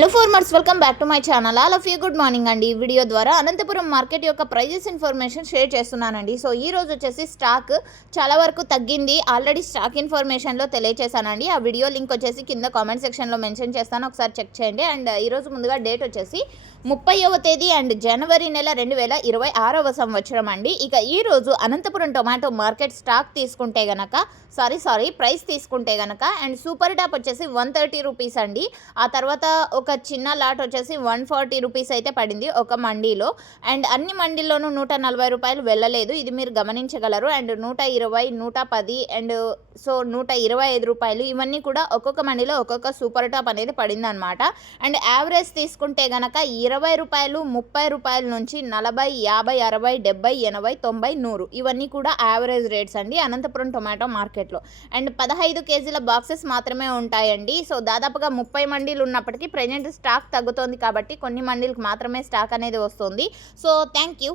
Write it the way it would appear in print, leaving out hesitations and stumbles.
Hello farmers, welcome back to my channel. All of you good morning అండి. ఈ video ద్వారా Anantapur market యొక్క prices information share చేస్తున్నానండి. So ఈ రోజు వచ్చేసి స్టాక్ చాలా వరకు తగ్గింది. ఆల్రెడీ స్టాక్ ఇన్ఫర్మేషన్లో తెలియచేశానండి. ఆ వీడియో లింక్ వచ్చేసి కింద కామెంట్ సెక్షన్లో మెన్షన్ చేస్తాను, ఒకసారి చెక్ చేయండి. అండ్ ఈరోజు ముందుగా డేట్ వచ్చేసి 30వ తేదీ అండ్ జనవరి నెల 2026వ సంవత్సరం అండి. ఇక ఈరోజు అనంతపురం టొమాటో మార్కెట్ స్టాక్ తీసుకుంటే గనక ప్రైస్ తీసుకుంటే గనక అండ్ సూపర్ టాప్ వచ్చేసి 130 రూపీస్ అండి. ఆ తర్వాత ఒక చిన్న లాట్ వచ్చేసి 140 రూపీస్ అయితే పడింది ఒక మండీలో. అండ్ అన్ని మండీల్లోనూ 140 రూపాయలు వెళ్ళలేదు, ఇది మీరు గమనించగలరు. అండ్ 120, 110 అండ్ సో 125 రూపాయలు, ఇవన్నీ కూడా ఒక్కొక్క మండీలో ఒక్కొక్క సూపర్ టాప్ అనేది పడింది అనమాట. అండ్ యావరేజ్ తీసుకుంటే గనక 20 రూపాయలు, 30 రూపాయల నుంచి 40, 50, 60, 70, 80, 90, 100 ఇవన్నీ కూడా యావరేజ్ రేట్స్ అండి అనంతపురం టొమాటో మార్కెట్లో. అండ్ 15 కేజీల బాక్సెస్ మాత్రమే ఉంటాయండి. సో దాదాపుగా 30 మండీలు ఉన్నప్పటికీ ప్రెజెంట్ స్టాక్ తగ్గుతోంది కాబట్టి కొన్ని మండీలకు మాత్రమే స్టాక్ అనేది వస్తుంది. So thank you.